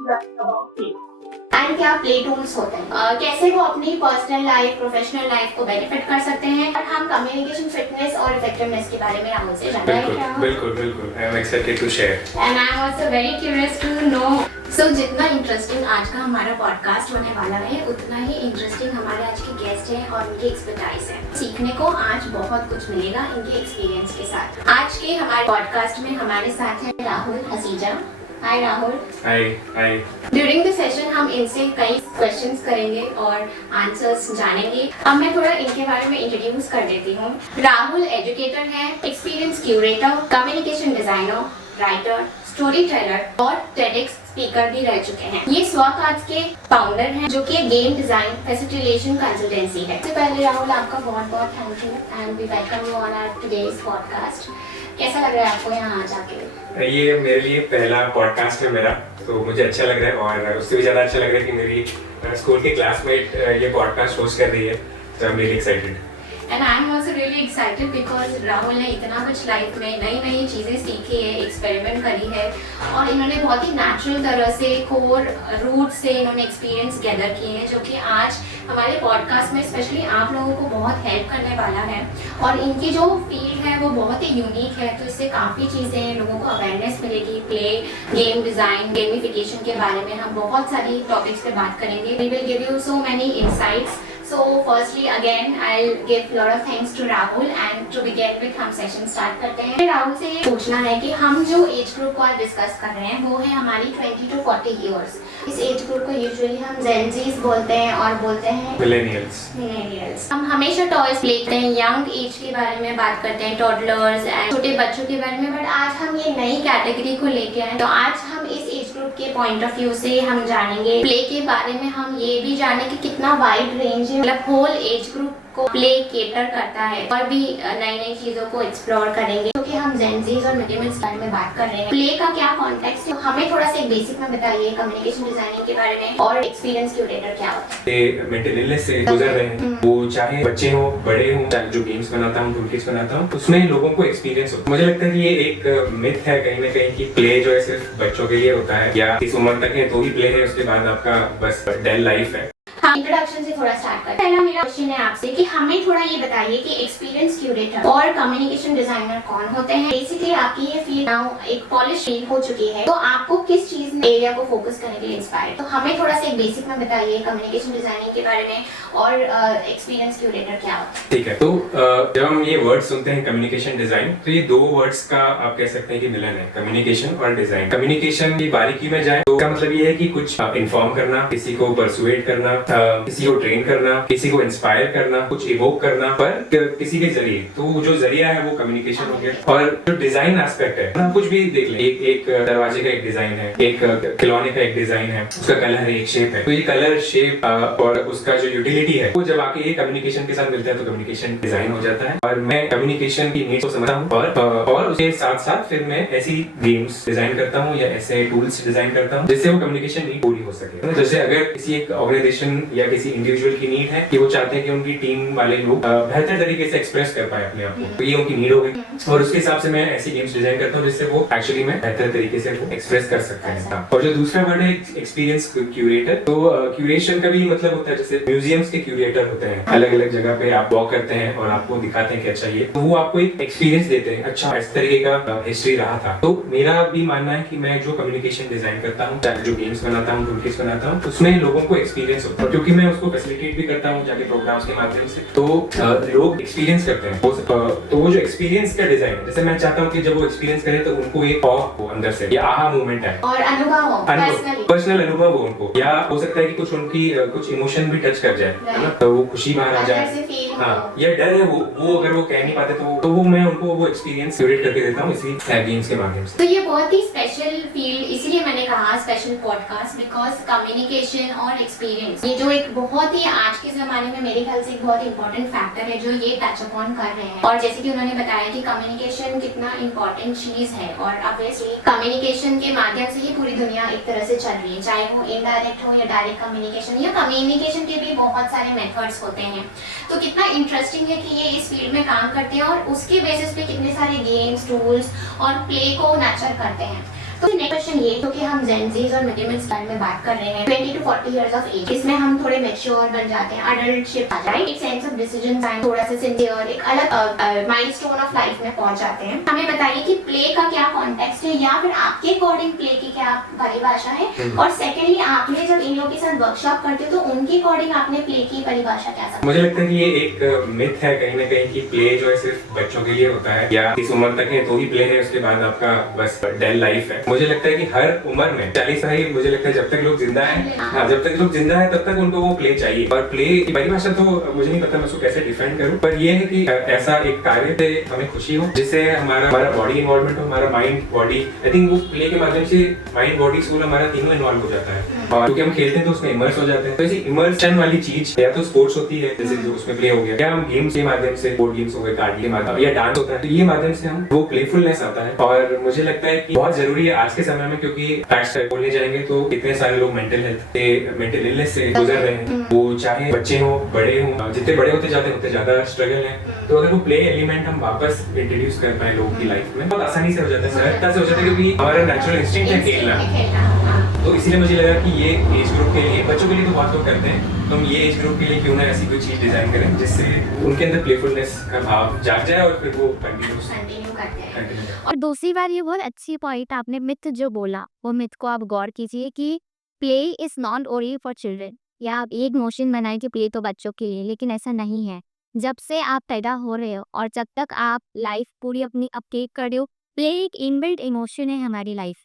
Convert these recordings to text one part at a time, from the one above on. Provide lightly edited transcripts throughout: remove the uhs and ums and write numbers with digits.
And क्या play tools होते हैं, कैसे वो अपनी पर्सनल लाइफ प्रोफेशनल लाइफ को बेनिफिट कर सकते हैं। और हम कम्युनिकेशन फिटनेस और इफेक्टिवनेस के बारे में राहुल से जानना है। बिल्कुल I am excited to share and I am also very curious to know. So जितना इंटरेस्टिंग आज का हमारा पॉडकास्ट होने वाला है उतना ही इंटरेस्टिंग हमारे आज के गेस्ट हैं और उनकी एक्सपर्टाइज है। सीखने को आज बहुत कुछ मिलेगा इनके एक्सपीरियंस के साथ। आज के हमारे पॉडकास्ट में हमारे साथ है राहुल हसीजा। हाय राहुल। हाय। ड्यूरिंग द सेशन हम इनसे कई क्वेश्चंस करेंगे और आंसर्स जानेंगे। अब मैं थोड़ा इनके बारे में इंट्रोड्यूस कर देती हूँ। राहुल एजुकेटर है, experience curator, communication designer, writer, story teller और टेडेक्स स्पीकर भी रह चुके हैं। ये स्वकाज के फाउंडर हैं जो कि गेम डिजाइन फैसिलिटेशन कंसल्टेंसी है। सबसे पहले राहुल आपका बहुत बहुत thank you and we welcome you on our today's podcast. कैसा लग रहा है आपको यहाँ आ जाके? ये मेरे लिए पहला पॉडकास्ट है मेरा, तो मुझे अच्छा लग रहा है और उससे भी ज़्यादा अच्छा लग रहा है कि मेरी स्कूल की क्लासमेट ये पॉडकास्ट होस्ट कर रही है, तो I am really excited. And I am also really excited because Rahul ने इतना कुछ लाइफ में नई चीज़ें सीखी है, एक्सपेरिमेंट करी है और इन्होंने बहुत ही नेचुरल तरह से कोर रूट से इन्होंने एक्सपीरियंस गैदर किए हैं जो कि आज हमारे पॉडकास्ट में स्पेशली आप लोगों को बहुत हेल्प करने वाला है। और इनकी जो फील्ड है वो बहुत ही यूनिक है, तो इससे काफ़ी चीज़ें लोगों को अवेयरनेस मिलेगी। प्ले, गेम डिज़ाइन, गेमिफिकेशन के बारे में हम बहुत सारी टॉपिक्स पे बात करेंगे। We will give you so many insights. So firstly again I'll give lot of thanks to Rahul and to begin with हम सेशन स्टार्ट करते हैं। राहुल से ये पूछना है कि हम जो एज ग्रुप को आज डिस्कस कर रहे हैं वो है हमारी 20 to 40 इयर्स। इस एज ग्रुप को यूजुअली हम Gen Zs बोलते हैं और बोलते हैं मिलेनियल्स। हम हमेशा टॉयज लेते हैं, यंग एज के बारे में बात करते हैं, टॉडलर्स एंड छोटे बच्चों के बारे में, बट आज हम ये नई कैटेगरी को लेके आए। तो आज हम इस एज ग्रुप के पॉइंट ऑफ व्यू से हम जानेंगे प्ले के बारे में। हम ये भी जाने कि कितना वाइड रेंज है, मतलब होल एज ग्रुप को प्ले केटर करता है और भी नई चीजों को एक्सप्लोर करेंगे क्योंकि हम Gen Zs और मिलेनियल्स के बारे में बात कर रहे हैं। प्ले का क्या कॉन्टेक्स्ट है, हमें थोड़ा सा एक बेसिक में बताइए कम्युनिकेशन डिजाइनिंग के बारे में और एक्सपीरियंस क्यूरेटर क्या होता है। मेंटल इलनेस से गुजर रहे हैं, वो चाहे बच्चे हो बड़े हो, चाहे जो गेम्स बनाता हूँ, टूलकिट्स बनाता हूँ, उसमें लोगों को एक्सपीरियंस होता है। मुझे लगता है कि ये एक मिथ है कहीं ना कहीं कि प्ले जो है सिर्फ बच्चों के लिए होता है या इस उम्र तक है तो ही प्ले है, उसके बाद आपका बस डेल लाइफ है। हाँ, इंट्रोडक्शन से थोड़ा स्टार्ट करते हैं। पहला मेरा क्वेश्चन है आपसे कि हमें थोड़ा ये बताइए कि एक्सपीरियंस क्यूरेटर और कम्युनिकेशन डिजाइनर कौन होते हैं। बेसिकली आपकी ये फील्ड नाउ एक पॉलिश फील्ड हो चुकी है, तो आपको किस चीज में एरिया को फोकस करने के लिए इंस्पायर, तो हमें थोड़ा सा एक बेसिक में बताइए कम्युनिकेशन डिजाइनिंग के बारे में और एक्सपीरियंस क्यूरेटर क्या होता है। ठीक है, तो जब हम ये वर्ड सुनते हैं कम्युनिकेशन डिजाइन, तो ये दो वर्ड्स का आप कह सकते हैं कि मिलन है, कम्युनिकेशन और डिजाइन। कम्युनिकेशन की बारीकी में जाए तो इसका मतलब ये है कि कुछ इन्फॉर्म करना, किसी को परसुएट करना, किसी को ट्रेन करना, किसी को इंस्पायर करना, कुछ इवोक करना, पर किसी के जरिए। तो जो जरिया है वो कम्युनिकेशन हो गया। और जो डिजाइन एस्पेक्ट है, आप कुछ भी देख लें, एक दरवाजे का एक डिजाइन है, एक खिलौने का एक डिजाइन है, उसका कलर है, एक शेप है, तो ये कलर शेप और उसका जो यूटिलिटी है वो जब आके ये कम्युनिकेशन के साथ मिलता है तो कम्युनिकेशन डिजाइन हो जाता है। और मैं कम्युनिकेशन की नीड्स को समझता हूँ और उसके साथ साथ फिर मैं ऐसी गेम्स डिजाइन करता हूँ या ऐसे टूल्स डिजाइन करता हूँ जिससे वो कम्युनिकेशन नीड पूरी हो सके। जैसे अगर किसी एक ऑर्गेनाइजेशन या किसी इंडिविजुअल की नीड है कि वो चाहते हैं कि उनकी टीम वाले लोग बेहतर तरीके से एक्सप्रेस कर पाए अपने आप को, तो ये उनकी नीड हो गई और उसके हिसाब से मैं ऐसी गेम्स डिजाइन करता हूँ जिससे वो एक्चुअली में बेहतर तरीके से वो एक्सप्रेस कर सकते हैं। और जो दूसरा वर्ड है एक्सपीरियंस क्यूरेटर, तो क्यूरेशन का भी मतलब होता है जैसे म्यूजियम्स के क्यूरेटर होते हैं, अलग अलग जगह पे आप वॉक करते हैं और आपको दिखाते हैं कि अच्छा ये, तो वो आपको एक एक्सपीरियंस देते हैं, अच्छा इस तरीके का हिस्ट्री रहा था। तो मेरा भी मानना है कि मैं जो कम्युनिकेशन डिजाइन करता हूँ, जो गेम्स बनाता हूँ, टूलकिट्स बनाता हूँ, उसमें लोगों को एक्सपीरियंस होता है क्योंकि मैं उसको फैसिलिटेट भी करता हूँ जाके प्रोग्राम्स के माध्यम से, तो लोग एक्सपीरियंस करते हैं। तो वो जो एक्सपीरियंस का डिजाइन है, जैसे मैं चाहता हूँ कि जब वो एक्सपीरियंस करें तो उनको एक ऑ हो अंदर से, या आहा मूवमेंट है और अनुभव हो, पर्सनल अनुभव हो उनको, या हो सकता है कि कुछ उनकी कुछ इमोशन भी टच कर जाए, है ना, तो वो खुशी बाहर आ जाए, हाँ, या डर है वो अगर वो कह नहीं पाते तो वो मैं उनको वो एक्सपीरियंस क्रिएट करके देता हूँ इसी गेम्स के माध्यम से। तो ये बहुत ही स्पेशल फील्ड, इसीलिए मैंने कहा स्पेशल पॉडकास्ट, बिकॉज कम्युनिकेशन और एक्सपीरियंस ये जो एक बहुत ही आज के जमाने में मेरे ख्याल से एक बहुत इंपॉर्टेंट फैक्टर है जो ये टच अपॉन कर रहे हैं। और जैसे कि उन्होंने बताया कि कम्युनिकेशन कितना इंपॉर्टेंट चीज है और ऑब्वियसली कम्युनिकेशन के माध्यम से ही पूरी दुनिया एक तरह से चल रही है, चाहे वो इनडायरेक्ट हो या डायरेक्ट कम्युनिकेशन, या कम्युनिकेशन के भी बहुत सारे मेथड्स होते हैं। तो कितना इंटरेस्टिंग है कि ये इस फील्ड में काम करते हैं और उसके बेसिस पे कितने सारे गेम्स, टूल्स और प्ले को नर्चर करते हैं। तो नेक्स्ट क्वेश्चन ये क्योंकि हम जेनजीज और मिलेनियल्स के बारे में बात कर रहे हैं 20 to 40 इयर्स ऑफ एज, इसमें हम थोड़े मैच्योर बन जाते हैं, अडल्टशिप आ जाए, एक सेंस ऑफ डिसीजन टाइम, थोड़ा सा सिंसियर, एक अलग माइलस्टोन ऑफ लाइफ में पहुंच जाते हैं। हमें बताइए कि प्ले का क्या कॉन्टेक्स्ट है या फिर आपके अकॉर्डिंग प्ले की क्या परिभाषा है, और सेकेंडली आपने जब इन लोगों के साथ वर्कशॉप करते हो तो उनके अकॉर्डिंग आपने प्ले की परिभाषा क्या समझी? मुझे लगता है कि ये एक मिथ है कहीं ना कहीं कि प्ले जो है सिर्फ बच्चों के लिए होता है या इस उम्र तक है तो ही प्ले है, उसके बाद आपका बस डेल लाइफ है। मुझे लगता है कि हर उम्र में 40 साल, मुझे लगता है जब तक लोग जिंदा है, हाँ जब तक लोग जिंदा है तब तक उनको वो प्ले चाहिए। और प्ले की परिभाषा तो मुझे नहीं पता मैं उसको कैसे डिफाइन करूं, पर ये है कि ऐसा एक कार्य से हमें खुशी हो जिससे हमारा बॉडी इन्वॉल्वमेंट हो, हमारा माइंड बॉडी, आई थिंक वो प्ले के माध्यम से माइंड बॉडी सोल हमारा तीनों इन्वॉल्व हो जाता है। और क्योंकि हम खेलते हैं तो उसमें इमर्स हो जाते हैं, तो ऐसी इमर्शन वाली चीज या तो स्पोर्ट्स होती है जैसे जो उसमें प्ले हो गया, या हम गेम्स के माध्यम से, बोर्ड गेम्स हो गए, कार्ड के माध्यम या डांस होता है, तो ये माध्यम से हम वो प्लेफुलनेस आता है। और मुझे लगता है कि बहुत जरूरी है आज के समय में, क्योंकि फैक्ट्स बोलने जाएंगे तो इतने सारे लोग मेंटल हेल्थ से, मेंटल इलनेस से गुजर रहे हैं, वो चाहे बच्चे हो बड़े हो, जितने बड़े होते जाते होते ज्यादा स्ट्रगल है। तो अगर वो प्ले एलिमेंट हम वापस इंट्रोड्यूस कर पाए लोगों की लाइफ में, बहुत आसानी से हो जाता है, सरलता से हो जाता है, क्योंकि हमारा नेचुरल इंस्टिंक्ट है खेलना। तो इसीलिए मुझे लगा कि ये एज ग्रुप के लिए, बच्चों के लिए तो बहुत लोग करते हैं, तो हम ये एज ग्रुप के लिए क्यों ना ऐसी कोई चीज डिजाइन करें जिससे उनके अंदर प्लेफुलनेस का भाव जाग जाए और फिर वो कंटिन्यू करते हैं। और दूसरी बात, ये बहुत अच्छी पॉइंट आपने मिथ जो बोला, वो मिथ को आप गौर कीजिए कि play is not only for children, या आप एक नोशन बनाए कि प्ले तो बच्चों के लिए, लेकिन ऐसा नहीं है। जब से आप पैदा हो रहे हो और जब तक आप लाइफ पूरी अपनी अपटेक कर रहे हो, प्ले एक इनबिल्ट इमोशन है हमारी लाइफ,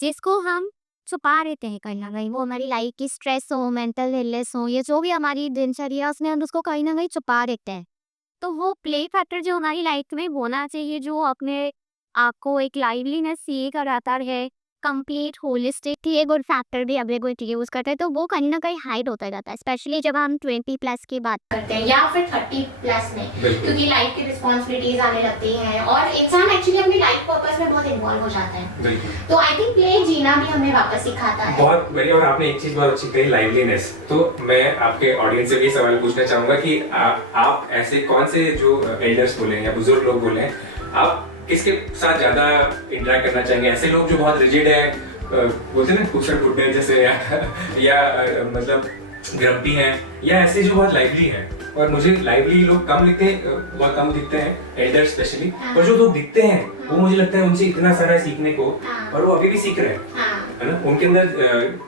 जिसको हम छुपा रहते हैं कहीं ना कहीं। वो हमारी लाइफ की स्ट्रेस हो, मेंटल इलनेस हो, ये जो भी हमारी दिनचर्या उसमें हम उसको कहीं ना कहीं छुपा रहते हैं। तो वो प्ले फैक्टर जो हमारी लाइफ में होना चाहिए, जो अपने आपको एक लाइवलीनेस ये कराता है, कंप्लीट होलिस्टिक ये गुड फैक्टर भी अवेलेबिलिटी यूज करते हैं, तो वो कहीं ना कहीं हाइड होता जाता है, स्पेशली जब हम 20 प्लस की बात करते हैं या फिर 30 प्लस में, क्योंकि लाइफ की रिस्पॉन्सिबिलिटीज आने लगती हैं और इंसान एक्चुअली अपनी लाइफ पर्पस में बहुत इन्वॉल्व हो जाता है। तो आई थिंक प्ले जीना भी हमें वापस सिखाता है। बहुत बढ़िया। और आपने एक चीज बहुत अच्छी कही, लाइवलीनेस। तो मैं आपके ऑडियंस से ये सवाल पूछना चाहूंगा कि आप ऐसे कौन से जो एल्डर्स बोले या बुजुर्ग लोग बोले, आप किसके साथ ज्यादा इंटरेक्ट करना चाहेंगे? ऐसे लोग जो बहुत रिजिड है, बोलते हैं ना कुशन फुटने जैसे, या मतलब ग्रम्पी हैं, या ऐसे जो बहुत लाइवली हैं? और मुझे लाइवली लोग कम दिखते हैं, बहुत कम दिखते हैं, एल्डर स्पेशली, और जो लोग दिखते हैं वो मुझे लगता है उनसे इतना सारा है सीखने को, और वो अभी भी सीख रहे हैं, है ना? उनके अंदर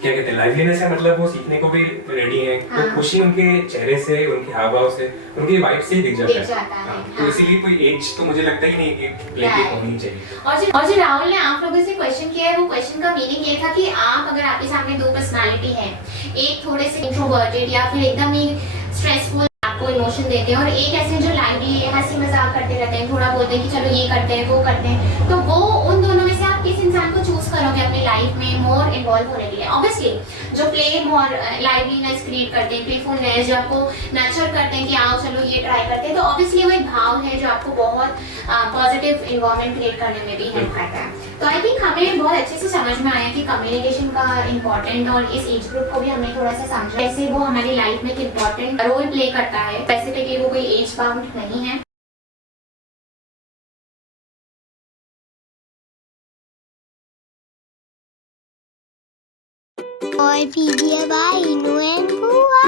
क्या कहते हैं, लाइवलीनेस है, मतलब वो सीखने को भी रेडी है। तो खुशी उनके चेहरे से, उनके हाव भाव से, उनकी वाइब से ही दिख जाता है। तो इसीलिए कोई एज तो मुझे लगता ही नहीं कि प्ले की होनी चाहिए। और जो राहुल ने आप लोगों से क्वेश्चन किया है, वो क्वेश्चन का मीनिंग ये था कि आप, अगर आपके सामने दो पर्सनालिटी है, एक थोड़े से इंट्रोवर्टेड या फिर एकदम ही स्ट्रेसफुल आपको इमोशन देते हैं, और एक ऐसे जो लाइवली हंसी मजाक करते रहते हैं, थोड़ा बोलते हैं कि चलो ये करते हैं वो करते हैं, तो वो उन दोनों में से आप किस इंसान को चूज करोगे अपनी लाइफ में मोर इन्वॉल्व होने के लिए? ऑब्वियसली जो प्ले मोर लाइवलीनेस क्रिएट करते हैं, प्लेफुलनेस जो आपको नर्चर करते हैं कि आओ चलो ये ट्राई करते हैं, तो ऑब्वियसली वो एक भाव है जो आपको बहुत पॉजिटिव इन्वायरमेंट क्रिएट करने में भी हेल्प करता है। तो आई थिंक हमें बहुत अच्छे से समझ में आया कि कम्युनिकेशन का इम्पोर्टेंट, और इस एज ग्रुप को भी हमने थोड़ा सा समझा कैसे वो हमारी लाइफ में एक इम्पोर्टेंट रोल प्ले करता है। स्पेसिफिकली वो कोई एज बाउंड नहीं है। और पीजिए भाई नो एंड हुआ